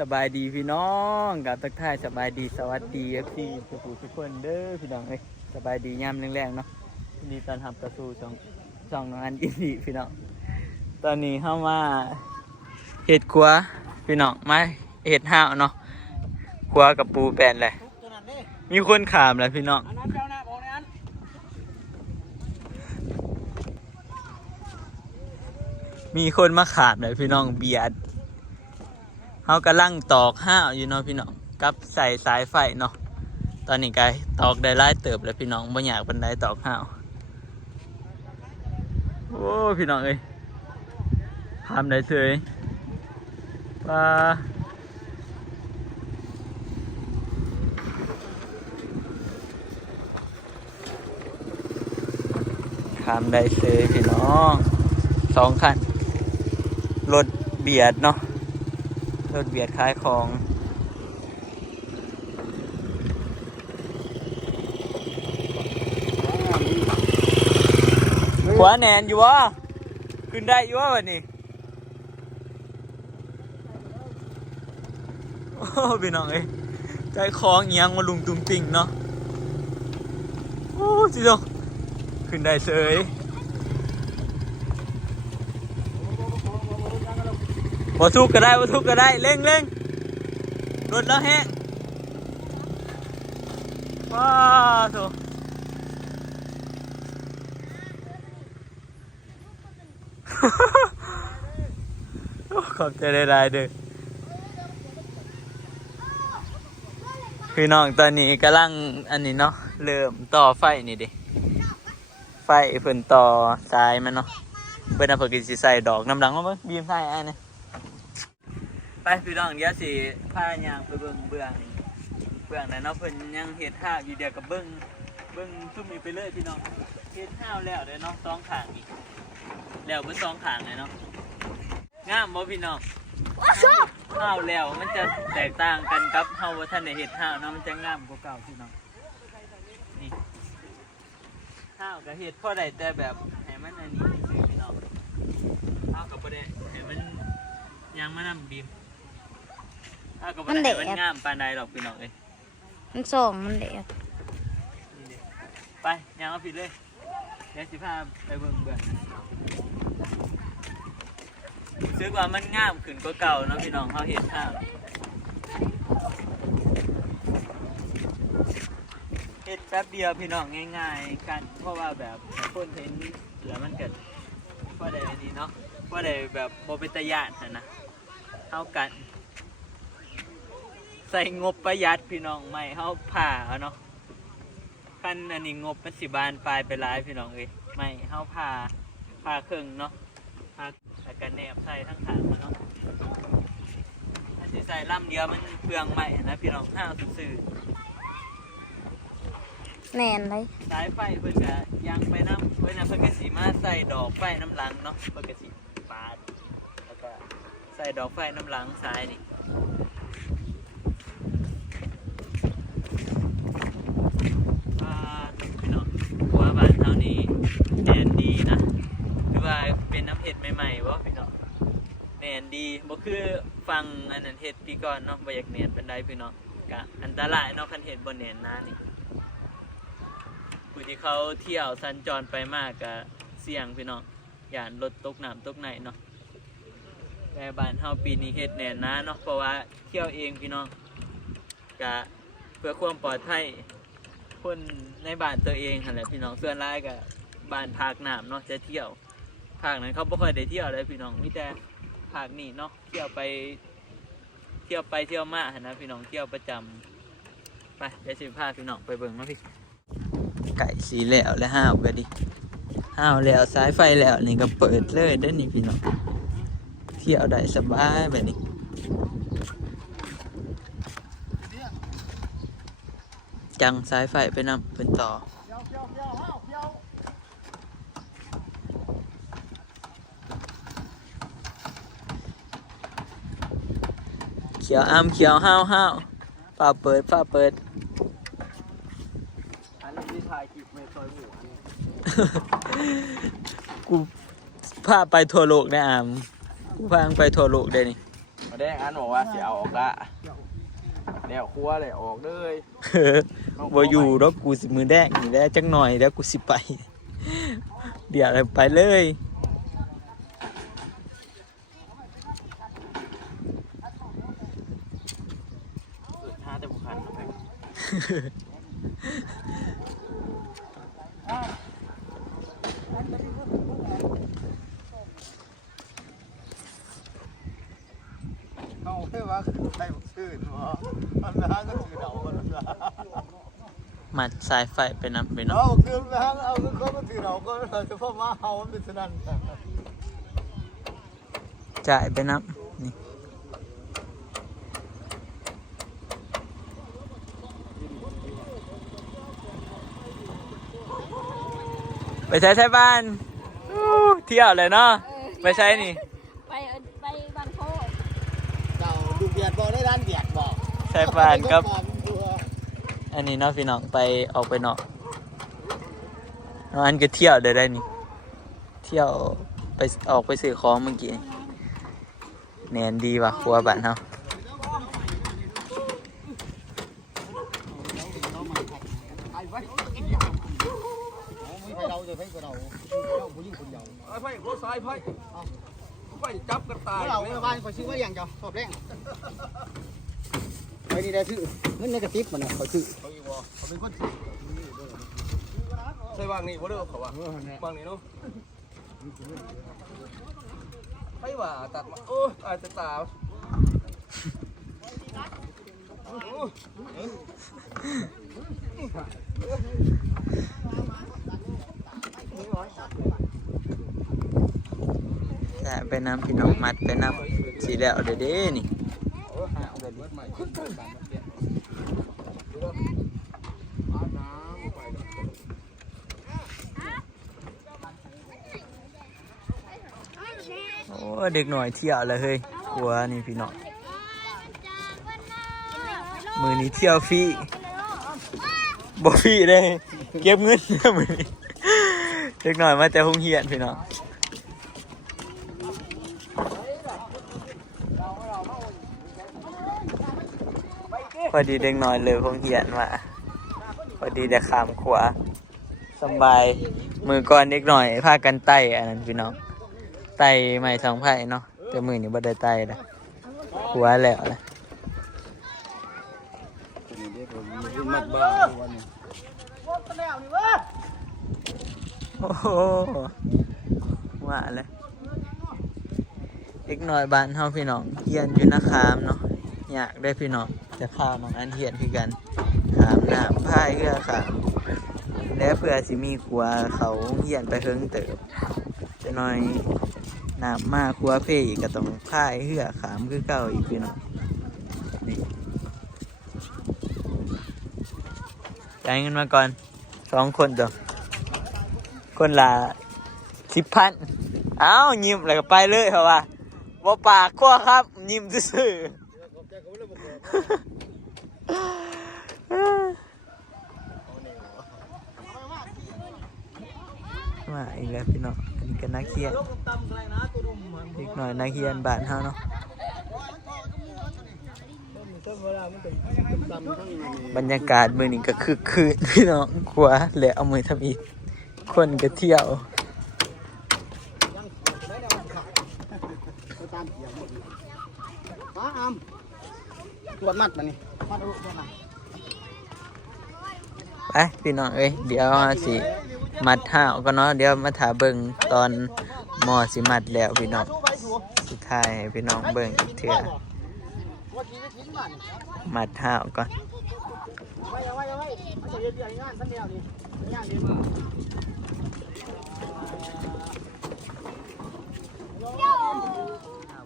สบายดีพี่น้องกับทักทายสบายดีสวัสดีพี่ทุกคนเด้อพี่น้องเอ้ยสบายดียามแรงๆเนาะยินดีต้อนรับกระสู่ช่องน้องอันอินดีพี่น้องตอนนี้เข้ามาเห็ดขัวพี่น้องมาเห็ดห้าวเนาะขัวกับปูแปนเลยมีคนขามเลยพี่น้องมีคนมาขามเลยพี่น้องเบียดเขากำลังตอกห้าวอยู่เนาะพี่น้องกับใส่สายไฟเนาะตอนนี้ไกตอกได้ไล่เติบแล้วพี่น้องบ่อยากเป็นได้ตอกห้าวโอ้พี่น้องเอ้ยทำได้เฉยปลาทำได้เฉยพี่น้อง2 คันรถเบียดเนาะรถเบียดขายของหัวแหนนอยู่วะขึ้นได้อยู่วะวันนี้โอ้พี่น้องเอ้ยใจคล้องเอียงมาลุงตุ้งติ่งเนาะโอ้จิโดขึ้นได้เฉยบ่ทุกก็ได้บ่ทุกก็ได้เร่งรถแล้วแห้งว้าโถขอบใจได้เด้อพี่น้องตอนนี้กำลังอันนี้เนาะเริ่มต่อไฟนี่ดิไฟเพิ่นต่อสายมันเนาะเพิ่นเอาเพิ่นสิใส่ดอกน้ำดังมาเบิ่งบีมใส่อันนี้ไปพี่น้องเดี๋ยวสิพาย่างไปเบิ่งเบื้องนั้นเนาะเพิ่นยังเฮ็ดท่าอยู่เดียวกับเบิ่งซุ่มนี้ไปเลยพี่น้องเฮ็ดท่าแล้วเด้อเนาะ2 ข้างอีกแล้วเบิ่ง2 ข้างเลยเนาะงามบ่พี่น้องข้าวแล้วมันจะแตกต่างกันกับเฮาว่าท่านได้เฮ็ดข้าวเนาะมันจะงามกว่าเก่าพี่น้องนี่ข้าวก็เฮ็ดพอได้แต่แบบให้มันอันนี้ซื่อพี่น้องข้าวก็บ่ได้ให้มันยังมานำบีมข้าวก็บ่ได้ให้มันงามปานใดหรอกพี่น้องเอ้ยมันส่งมันเด็กไปยังเอาผิดเลยเดี๋ยวสิพาไปเบิ่งรู้สึกว่ามันงามขึ้นกว่าเก่าเนาะพี่น้องเขาเห็นภาพเห็ดแป๊บเดียวพี่น้องง่ายๆกันเพราะว่าแบบคนเห็นแล้วมันเกิดเพราะใดอันนี้เนาะเพราะใดแบบโบเป็นตะยานนะเท่ากันใส่งบประหยัดพี่น้องไม่เขาผ่าเนาะคันอันนี้งบเป็น10 บาทปลายไปหลายพี่น้องเอ้ยไม่เขาผ่าครึ่งเนาะผ่ากันแนบใส่ทั้งขาเนาะถ้าใส่ลำเดียวมันเปลืองใหม่นะพี่น้องห้าวซื่อแน่นเลยสายไฟเพื่อนจะยังไปน้ำเพื่อนเพื่อนกสีมาใส่ดอกไฟน้ำหลังเนาะเพื่อนกสีปาดแล้วก็ใส่ดอกไฟน้ำหลังซ้ายนี่พี่น้องหัวบานเท่านี้แอนดีนะหรือว่าเป็นน้ำเห็ดใหม่ๆวะพี่น้องแอนดีบ่คือฟังอันนั้นเห็ดปีก่อนเนาะบ่อยากเนียนเป็นได้พี่น้องกะอันตรายเนาะคันเห็ดบนเนียนนะนี่ผู้ที่เขาเที่ยวสัญจรไปมากกะเสี่ยงพี่น้องอย่ารถตกน้ำตกไหนเนาะแต่บ้านเฮาปีนี้เฮ็ดแน่นนะเนาะเพราะว่าเที่ยวเองพี่น้องกะเพื่อความปลอดภัยคนในบ้านตัวเองหั่นแหละพี่น้องส่วนหลายกะบ้านภาคน้ำเนาะจะเที่ยวภาคนั้นเขาบ่ค่อยได้เที่ยวเลยพี่น้องมีแต่ภาคนี้เนาะเที่ยวไปเที่ยวมาหั่นนะพี่น้องเที่ยวประจำไปเดี๋ยวสิพาพี่น้องไปเบิ่งเนาะพี่ไก่สีแล้วและห้าวก็ดิห้าวแล้วสายไฟแล้วนี่ก็เปิดเลยได้นี่พี่น้องเที่ยวได้สบายแบบนี้จังสายไฟไปนำเป็นต่อเขียวอ้ำเขียวห้าวฝ้าเปิดอันนี้ที่ถ่ายคลิปไม่ซอยหมูกูพาไปทั่วโลกได้อามกูพาไปทั่วโลกได้นี่ไป มาแดงอันบอกว่าสิเอาออกละแล้วครัวเลยออกเลย บ่อยู่ดอกกูสิมือแดงนี่แหละจักหน่อยแล้วกูสิไป เดี๋ยวไปเลยถ้าจะบุคันไปเอาแค่ว่าใครบอกชื่อเนาะมันนะก็ชื่อเรามันนะ มัดสายไฟไปนำไปเนาะ เอาคือนะเอาคือเขาก็ชื่อเราก็เฉพาะมาเฮามันเป็นฉะนั้น จ่ายไปนำนี่ไปใช้ใช้บ้านเที่ยวเลยเนาะไปใช้นี่ ไปบ้านโคก เจ้าดูเบียดบ่ได้ร้านเบียดบ่ ใช้บ้านครับอันนี้เนาะพี่น้องไปออกไปเนาะอันก็เที่ยวได้นี่เที่ยวไปออกไปซื้อของเมื่อกี้แนนดีว่ะครัวบ้านเฮา เราจะให้เราผู้หญิงคนเดียวไพ่หัวซ้ายไพ่ไพ่จับกันตายเราไม่บ้านคอยซื้อไว้อย่างเดียวสอบแรงไอ้นี่ได้ซื้อเงินในกระติบมันนะเขาซื้อเขาเป็นคนซื้อใช่วางนี่บ่เด้อเขาว่าวางนี่เนาะไพ่ว่าตัดมาโอ้อาจจะตาจะไปน้ำพี่น้องมัดไปน้ำสีแล้วเด้นี่โอ้เด็กหน่อยเที่ยวเลยเฮ้ยกลัวนี่พี่น้องมือนี้เที่ยวฟรีบ่ฟรีเลยเก็บเงินมือนี้เด็กหน่อยมาแต่โรงเรียนพี่น้องพอดีเด็กน้อยเลยคงเหียนมาพอดีได้ขามขวาสบายมือก่อนเด็กหน่อยพากันไต่อันนั้นพี่น้องไต่ไม้ทองไผ่เนาะแต่มือนี่บ่ได้ไต่นะหัวแล้วนะโอ้โหว่าเลยเด็กน้อยบ้านเฮาพี่น้องเฮียนอยู่นาคามเนาะอยากได้พี่น้องจะข้าวน้องอันเฮียนคือกันขามน้ำพายเรือขามแล้วเพื่อสิมีครัวเขาเฮียนไปเฮิงเติบจะน้อยน้ำมาครัวเพ่อีกก็ต้องพายเรือขามคือเก่าอีกพี่น้องนี่จ่ายเงินมาก่อน2 คนจ้ะคนละ10,000อ้าวยิ้มแล้วก็ไปเลยเพราะว่าบ่ปากครัวครับยิ้มซื่อมาอีกแล้วพี่น้องอันนี้ก็นักเขียนเด็กหน่อยนักเขียนบ้านเฮาเนาะบรรยากาศมื้อนี้ก็คึกคืนพี่น้องครัวและเอามือทำอีกคนก็เที่ยวตรวจมัดมานี่มัดเอาลูกมา ไปพี่น้องเอ้ยเดี๋ยวสิมัดห้าวก็เนาะเดี๋ยวมาถ่าเบิ่งตอนหมอสิมัดแล้วพี่น้องสุดท้ายให้พี่น้องเบิ่งอีกเทื่อมัดห้าวก่อน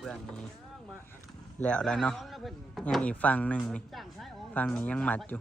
เบื้องนี้แล้วเนาะยังอีกฝั่งหนึ่งนี่ฝั่งนี้ยังมัดอยู่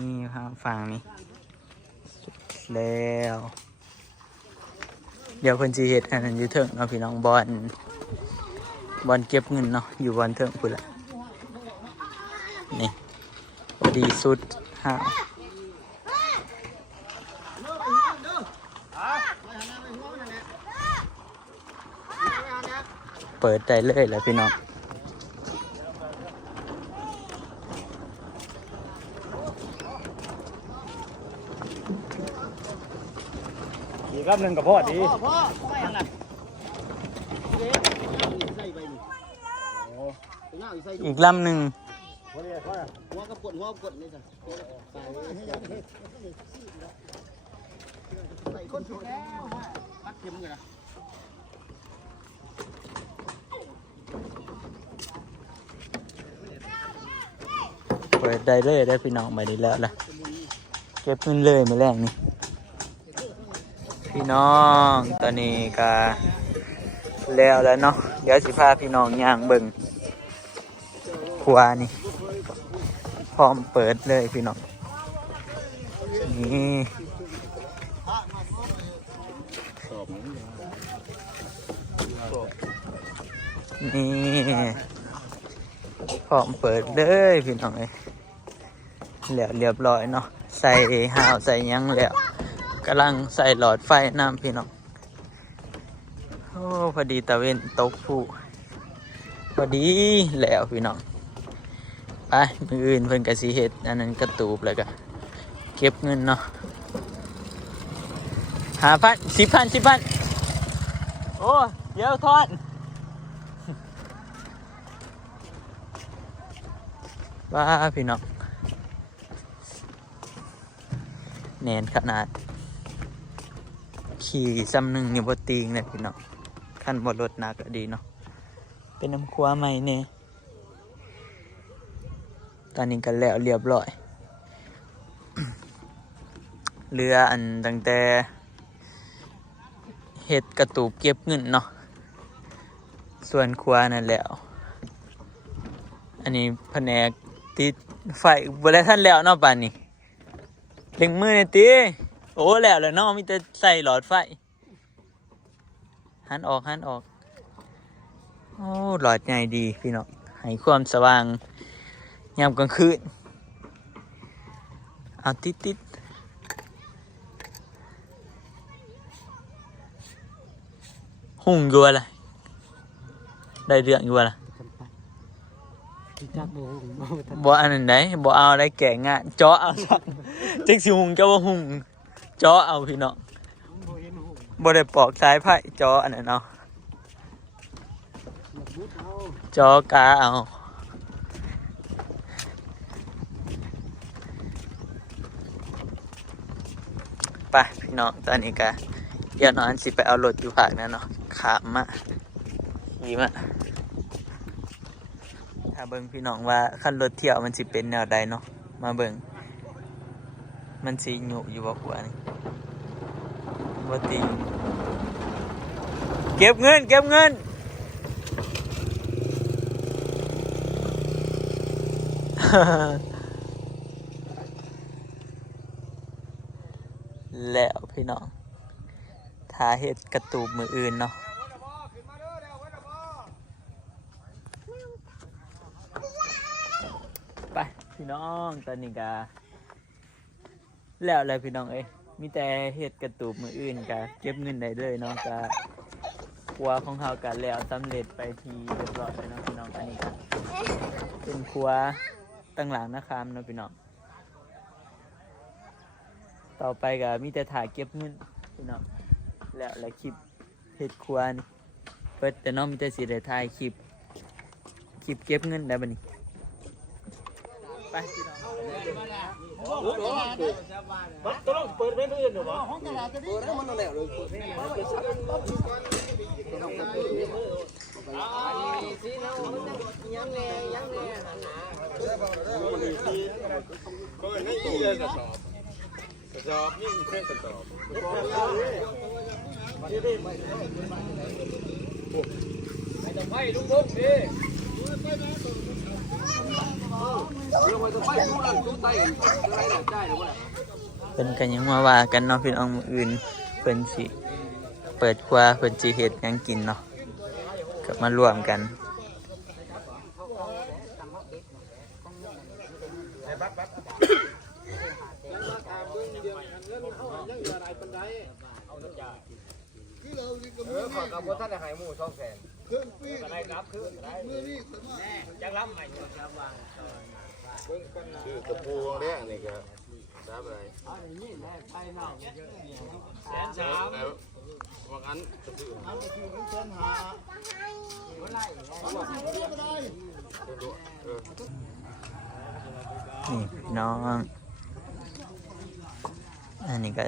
นี่ครับฝั่งนี้สุดแล้วเดี๋ยวคนจีเฮ็ดอันนั้นอยู่เถิงเนาะพี่น้องบอลเก็บเงินเนาะอยู่บอลเถิงพุ่นละนี่พอดีสุดห้าว เปิดได้เลยแหละพี่น้องอีกรอบหนึ่งกับพ่อดี พ่อไม่ยังไงเด็กใส่ไปนี่โอ้ยใส่ อีกลำหนึ่ง หัวกระปวดหัวกดนี่จ้ะใส่คนสุดแล้วปัดเข็มเลยนะ เปิดได้เลยได้พี่น้องไปดีแล้วล่ะเก็บเงินเลยมาแรกนี่พี่น้องตอนนี้ก็แล้วเนาะเดี๋ยวสิพาพี่น้องย่างเบิ่งครัวนี่พร้อมเปิดเลยพี่น้องนี่นี่พร้อมเปิดเลยพี่น้องเลยแล้วเรียบร้อยเนาะใส่ห่าวใส่ยังแล้วกำลังใส่หลอดไฟน้ำพี่น้องโอ้พอดีตะเวนตกผู้พอดีแล้วพี่น้องไปมืออื่นเพิ่นกะสิเฮ็ดอันนั้นกระตูบแล้วก็เก็บเงินเนาะ5,000 10,000โอ้เดี๋ยวทอดว้าพี่น้องแน่นขนาดขี่ซ้ำหนึ่งนี่บ่ตีงเลยพี่น้องขั้นบ่รถหนักก็ดีเนาะเป็นน้ำครัวใหม่เนี่ยตอนนี้กันแล้วเรียบร้อย เรืออันตั้งแต่เฮ็ดกระตูบเก็บเงินเนาะส่วนครัวนั่นแล้วอันนี้แผนกติดไฟบ่ได้ทันแล้วเนาะป่านนี้เล็งมือนี่ติโอ้แล้วเนาะมีแต่ใส่หลอดไฟหันออกโอ้หลอดใหญ่ดีพี่น้องให้ความสว่างยามกลางคืนเอาติดหุ่งอยู่อะไรได้เรื่องอยู่อะไรบ่อันนั้นไหนบ่เอาอะไรแก่งะเจาะเอาสักจักสิหุ่งจะว่าหุ่งเจาะเอาพี่น้องบ่ได้ปอกสายไผ่เจาะอันนั้นเอาเจาะกาเอาไปพี่น้องตอนนี้ก็เดี๋ยวนอนสิไปเอารถอยู่ภาคนั้นเนาะขามมาขี่มาถ้าเบิ่งพี่น้องว่าคันรถเที่ยวมันสิเป็นแนวใดเนาะมาเบิ่งมันสิหยุอยู่บ่กว่านี่บ่ตีเก็บเงิน แล้วพี่น้องทาเฮ็ดกระตูบมืออื่นเนาะไปพี่น้องตอนนี้ก็แล้วเลยพี่น้องเอ้ยมีแต่เฮ็ดกระตูบมืออื่นก็เก็บเงินได้เลยเนาะก็ครัวของเฮาก็แล้วสำเร็จไปทีเรียบร้อยแล้วเนาะพี่น้องอันนี้ก็เป็นครัวตั้งหลังนะครับเนาะพี่น้องต่อไปก็มีแต่ถ่ายเก็บเงินพี่น้องแล้วคลิปเฮ็ดครัวนี่เปิดแต่น้องมีแต่สิได้ถ่ายคลิปเก็บเงินได้บัดนี้ไปพี่น้องต้องเปิดเป็นอื่นหรอวะห้องตลาดจะดีแล้วมันนั่นแหละเลยยังแน่ก็ไม่ดีเลยกระสอบนี่แค่กระสอบไม่ต้องไปลุงบงดิเป็นกันยังมาว่ากันเนาะพี่น้องมื้ออื่นเพิ่นสิเปิดครัวเพิ่นสิเฮ็ดหยังกินเนาะก็มารวมกันขอกับท่านหายหมู่200,000 ก็ได้ครับคือได้จังรับใหม่ คือกระปูแดงนี่ก็ทำอะไร แสนสาม ว่างั้นจะซื้อ นี่พี่น้องอันนี้ก็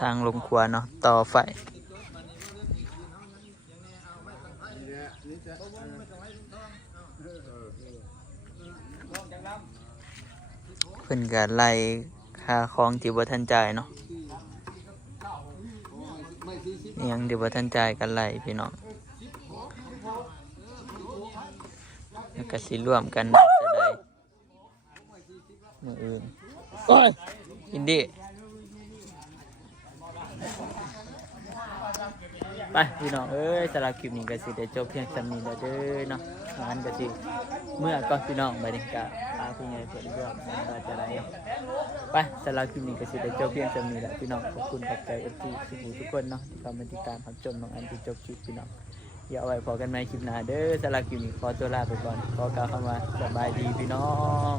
ทางลงครัวเนาะต่อไฟเพิ่นก็ไล่ค่าของที่บ่ทันจ่ายเนาะอิหยังที่บ่ทันจ่ายกันไล่พี่น้องแล้วก็สิร่วมกันจะได้มื้ออื่นโอ้ยอินดี้ไปพี่น้องเอ้ยสำหรับคลิปนี้ก็สิได้จบเพียงส่ำนี้แล้วเด้อเนาะงานก็สิเมื่อก็พี่น้องบัดนี้ก็พาพี่ใหญ่เพิ่นเรื่องว่าจะได้ไปสำหรับคลิปนี้ก็สิได้จบเพียงส่ำนี้แหละพี่น้องขอบคุณกับใจ FC ทุกคนเนาะที่เข้ามาติดตามรับชมน้องอันที่จบคลิปพี่น้องอย่าเอาไว้พอกันใหม่คลิปหน้าเด้อสำหรับคลิปนี้ขอตัวลาไปก่อนขอกล่าวคำว่าสบายดีพี่น้อง